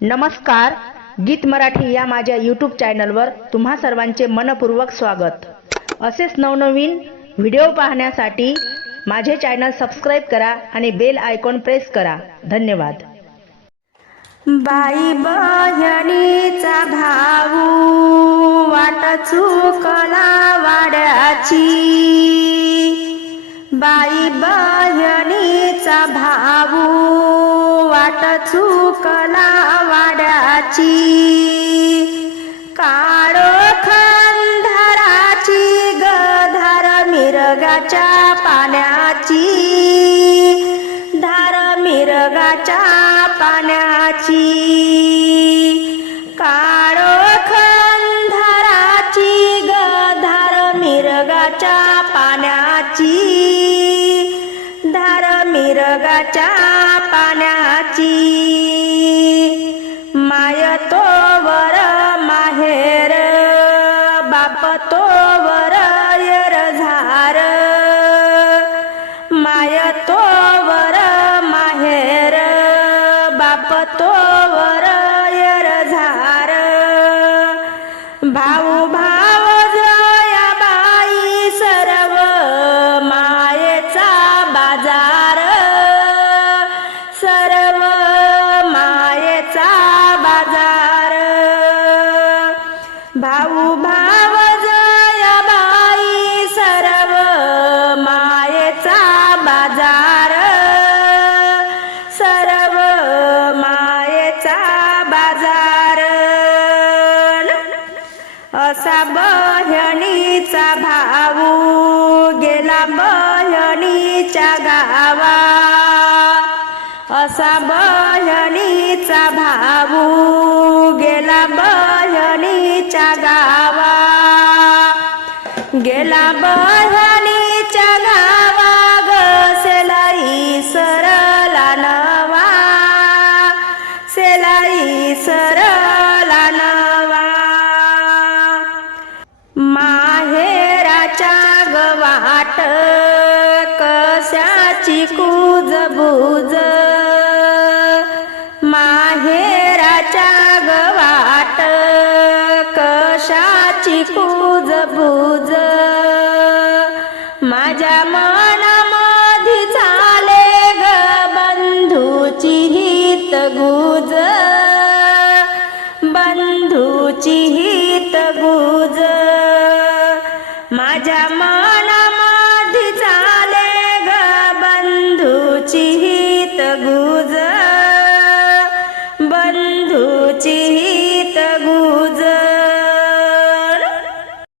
नमस्कार गीत मराठी या माझ्या यूट्यूब चॅनलवर तुम्हा सर्वांचे मनपूर्वक स्वागत. असेच नवनवीन व्हिडिओ पाहण्यासाठी माझे चॅनल सबस्क्राईब करा आणि बेल आयकॉन प्रेस करा. धन्यवाद. बाई बहिणीचा भाऊ वाट चुकला वाड्याची. बाई बहिणीचा भाऊ चुकला वाड्याची काळो खंधराची गधार मिरगाच्या पाण्याची धार मिरगाच्या पाण्याची काळो खंधराची गधार मिरगाच्या पाण्याची धार मिरगाच्या पाण्या बाप तोवर येर झार. माय तोवर माहेर. बाप तोवर येर झार. भाऊ भाव जया बाई सर्व मायेचा बाजार. सर्व मायेचा बाजार. भाऊ भाव बाजार. असा बहिणीचा भाऊ गेला बहिणीच्या गावा. असा बहिणीचा भाऊ गेला बहिणीच्या गावा. गेला बहिणी वाट कशाची कुजबुज? माहेराच्या